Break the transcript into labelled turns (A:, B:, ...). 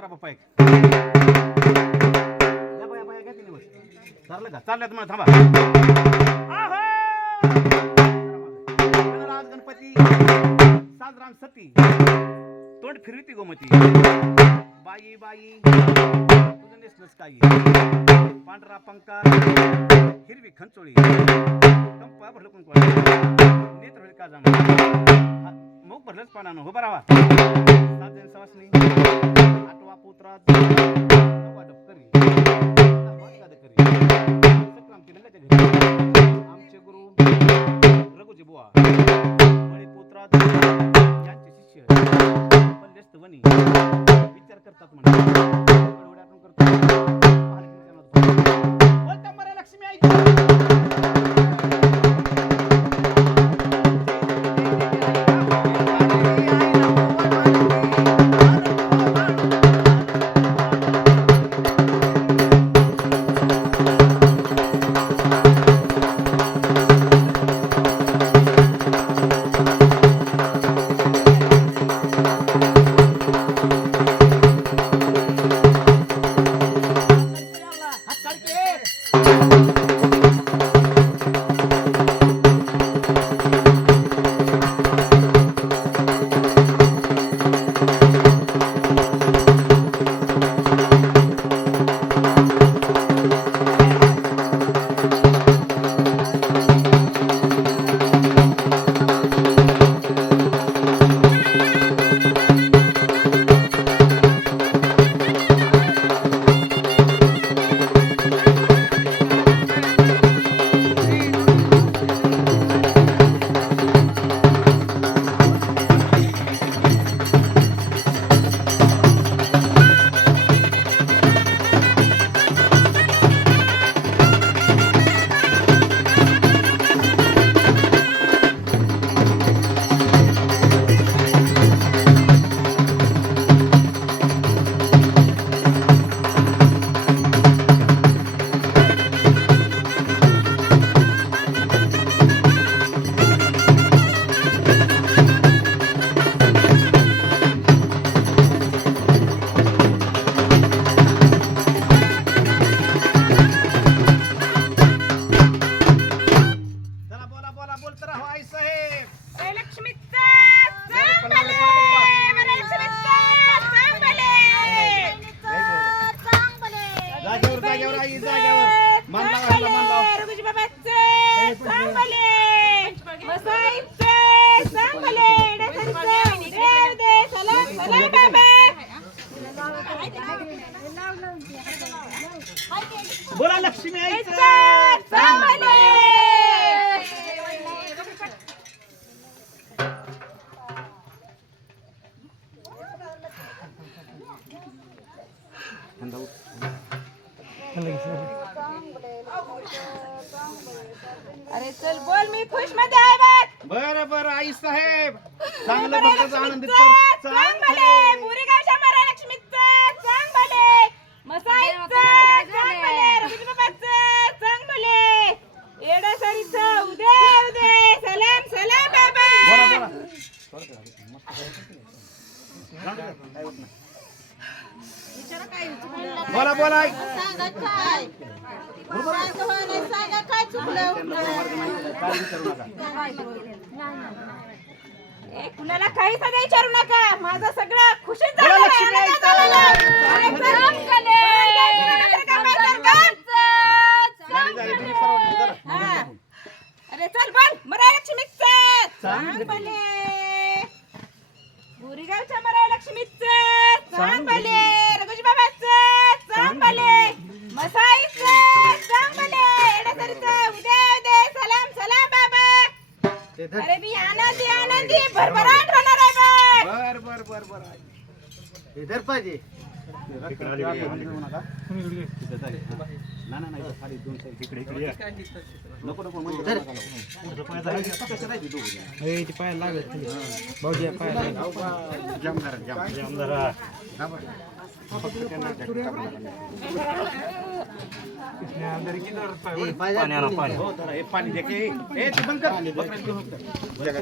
A: धरा बापा एक. या धरलं का? चालल्यात मला थांबा. आहो! गणपती. साजराम सती. तोंड फिरविती गोमती. बाई बाई. तुझं नेसलंच काही पांढरा पंकार हिरवी खंचोळी. कंपा भरलं कोण? नेत्र होईल का जाणार भरलंच पानानं हो बरावा सात जण सवासनी आठवा पुत्रात नववा डबकरी दहावा एकादकरी सतरामची रंगाच्या घरी. आमचे गुरु रघुजी बुवा बळी पुत्रात यांचे शिष्य पल्लेस्त वनी विचार करतात म्हणे. आई जागेवर मान लावा ह्याला, मान लावा बोला लक्ष्मी आई.
B: चांगले अरे चल बोल मी खुशमध्ये आहे बघ.
A: बर बर आई साहेब. चांगलं भक्ताचा आनंदित कर
B: चांगले
A: चांगलं
B: मुरीगावच्या महालक्ष्मीचं चांगले मसाईचं. चांगले रघुजी बाबाचं चांगले येडासरीचं उदे उदे. सलाम सलाम बाबा.
A: बोला बोला. बोला काय
B: ए, कुणाला विचारू नका. माझं सगळं
A: बोला लक्ष्मी.
B: हा. अरे चल बोल
A: चांगले.
B: चांगले बोरीगावच्या मरायलक्ष्मीचं चांगले रघुजी बाबाचं चांगले मसाईचं चांगले एडासरीचं उदे उदे सलाम सलाम बाबा.
A: ते धर.
B: अरे मी आनंदी आनंदी. भरभराट राहणार आहे बघ.
A: बर बर बर बर. आई. हे धर पाहिजे. ते रक्त आतमध्ये जाऊ नका. तिथं जाईल. नाही नाही, नाही खाली दोन side. इकडे इकडे या. नको नको म्हणजे. कसं दोघं?
C: पाय लागत भाऊजी पाय लागत
A: जाऊ का? जाम करा, जाम. जा बरं. फक्त त्यांना
C: पाणी आणा पाणी
A: हो, धरा. हे पाणी दे की. ए, ते बंद कर. बकऱ्याला घेऊन जा.